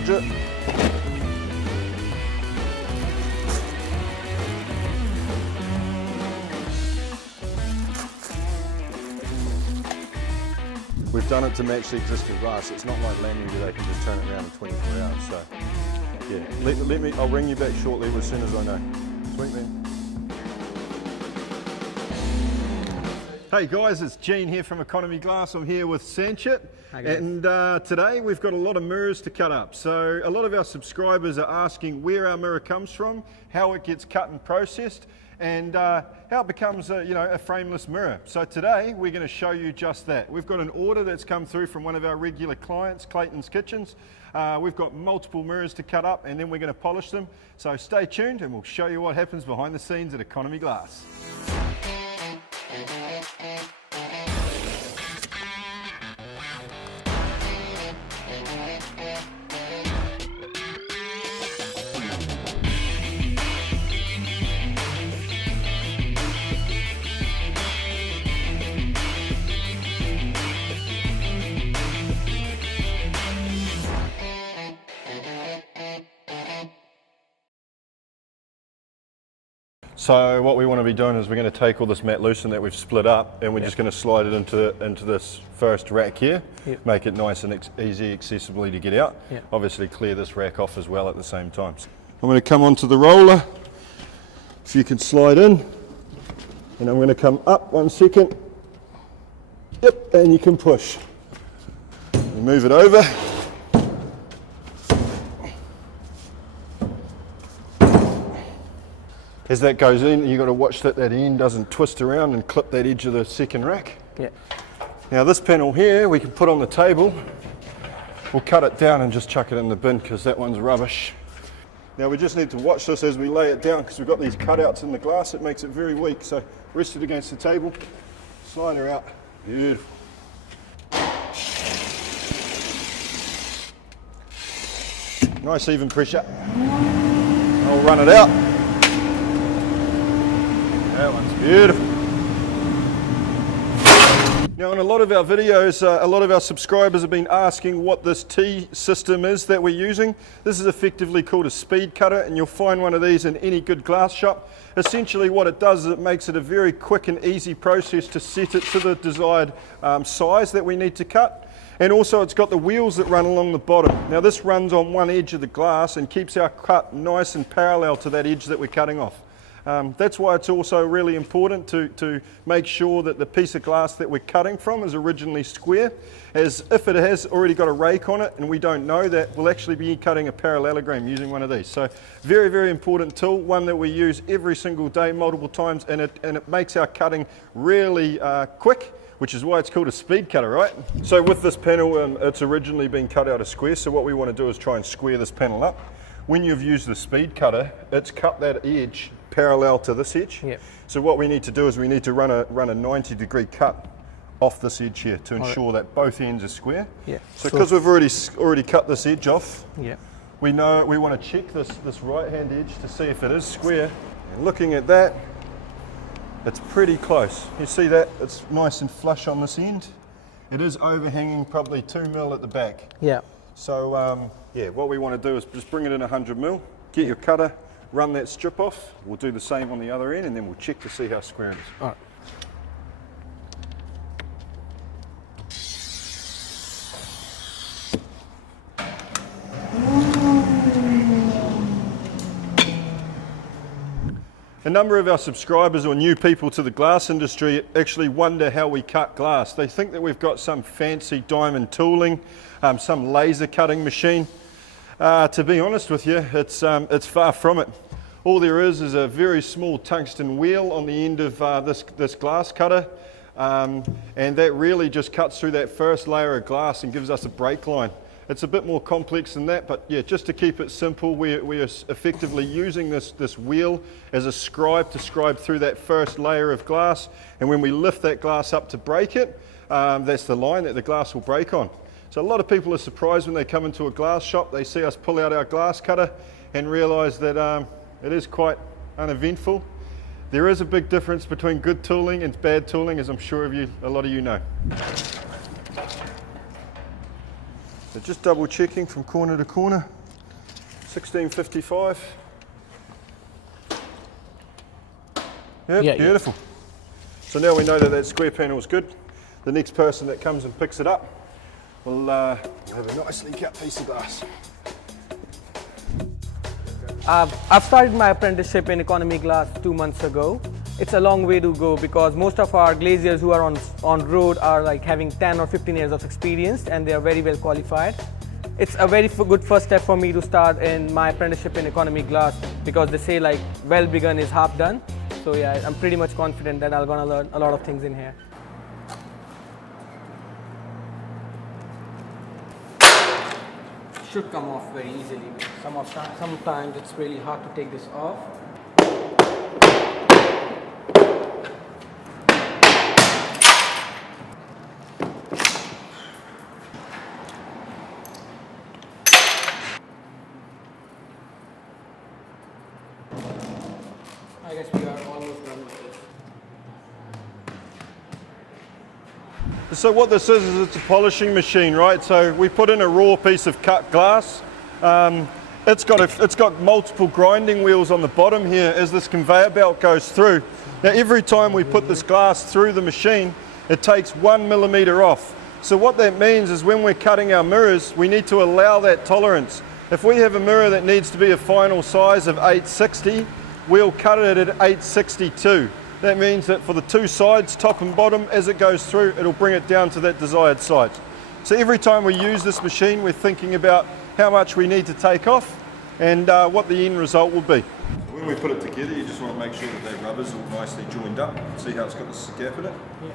dodge it. We've done it to match the existing glass. It's not like lanyard where they can just turn it around in 24 hours. So yeah, let me, I'll ring you back shortly as soon as I know. Sweet, man. Hey guys, it's Gene here from Economy Glass. I'm here with Sanchit, and today we've got a lot of mirrors to cut up. So a lot of our subscribers are asking where our mirror comes from, how it gets cut and processed, and how it becomes a frameless mirror. So today we're going to show you just that. We've got an order that's come through from one of our regular clients, Clayton's Kitchens. We've got multiple mirrors to cut up and then we're going to polish them. So stay tuned and we'll show you what happens behind the scenes at Economy Glass. So what we want to be doing is we're going to take all this matte lucerne that we've split up and we're just going to slide it into this first rack here, make it nice and easy accessibly to get out. Obviously clear this rack off as well at the same time. I'm going to come onto the roller, if you can slide in, and I'm going to come up 1 second, and you can push. You move it over. As that goes in, you've got to watch that end doesn't twist around and clip that edge of the second rack. Now this panel here, we can put on the table. We'll cut it down and just chuck it in the bin because that one's rubbish. Now we just need to watch this as we lay it down because we've got these cutouts in the glass. It makes it very weak. So rest it against the table, slide her out. Beautiful. Nice even pressure. I'll run it out. That one's beautiful. Now in a lot of our videos, a lot of our subscribers have been asking what this T system is that we're using. This is effectively called a speed cutter and you'll find one of these in any good glass shop. Essentially what it does is it makes it a very quick and easy process to set it to the desired size that we need to cut. And also it's got the wheels that run along the bottom. Now this runs on one edge of the glass and keeps our cut nice and parallel to that edge that we're cutting off. That's why it's also really important to make sure that the piece of glass that we're cutting from is originally square, as if it has already got a rake on it and we don't know that, we'll actually be cutting a parallelogram using one of these. So very, very important tool, one that we use every single day, multiple times, and it makes our cutting really quick, which is why it's called a speed cutter, right? So with this panel, it's originally been cut out of square, so what we want to do is try and square this panel up. When you've used the speed cutter, it's cut that edge parallel to this edge. So what we need to do is we need to run a 90-degree cut off this edge here to ensure that both ends are square. So because we've already cut this edge off, we know we want to check this right-hand edge to see if it is square. And looking at that, it's pretty close. You see that? It's nice and flush on this end. It is overhanging probably 2 mil at the back. So what we want to do is just bring it in 100 mil, get your cutter, run that strip off. We'll do the same on the other end and then we'll check to see how square it is. All right. A number of our subscribers or new people to the glass industry actually wonder how we cut glass. They think that we've got some fancy diamond tooling, some laser cutting machine. To be honest with you, it's far from it. All there is a very small tungsten wheel on the end of this glass cutter, and that really just cuts through that first layer of glass and gives us a break line. It's a bit more complex than that, but yeah, just to keep it simple, we are effectively using this wheel as a scribe to scribe through that first layer of glass, and when we lift that glass up to break it, that's the line that the glass will break on. So a lot of people are surprised when they come into a glass shop, they see us pull out our glass cutter and realise that it is quite uneventful. There is a big difference between good tooling and bad tooling, as I'm sure a lot of you know. So just double checking from corner to corner. 1655. Yep, Yeah, beautiful. So now we know that that square panel is good. The next person that comes and picks it up will have a nicely cut piece of glass. I've started my apprenticeship in economy glass 2 months ago. It's a long way to go because most of our glaziers who are on road are like having 10 or 15 years of experience and they are very well qualified. It's a very good first step for me to start in my apprenticeship in economy glass because they say like well begun is half done. So yeah, I'm pretty much confident that I'm gonna learn a lot of things in here. Should come off very easily. Sometimes it's really hard to take this off. I guess we are almost done with this. So what this is it's a polishing machine, right? So we put in a raw piece of cut glass. It's got multiple grinding wheels on the bottom here as this conveyor belt goes through. Now every time we put this glass through the machine, it takes 1 millimeter off. So what that means is when we're cutting our mirrors, we need to allow that tolerance. If we have a mirror that needs to be a final size of 860, we'll cut it at 862. That means that for the two sides, top and bottom, as it goes through, it'll bring it down to that desired size. So every time we use this machine, we're thinking about how much we need to take off and what the end result will be. So when we put it together, you just want to make sure that that rubber's all nicely joined up. See how it's got this gap in it? Yeah.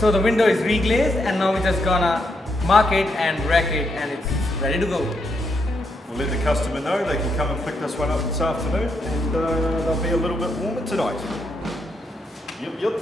So the window is reglazed and now we're just gonna mark it and rack it and it's ready to go. We'll let the customer know they can come and pick this one up this afternoon and they'll be a little bit warmer tonight. Yup.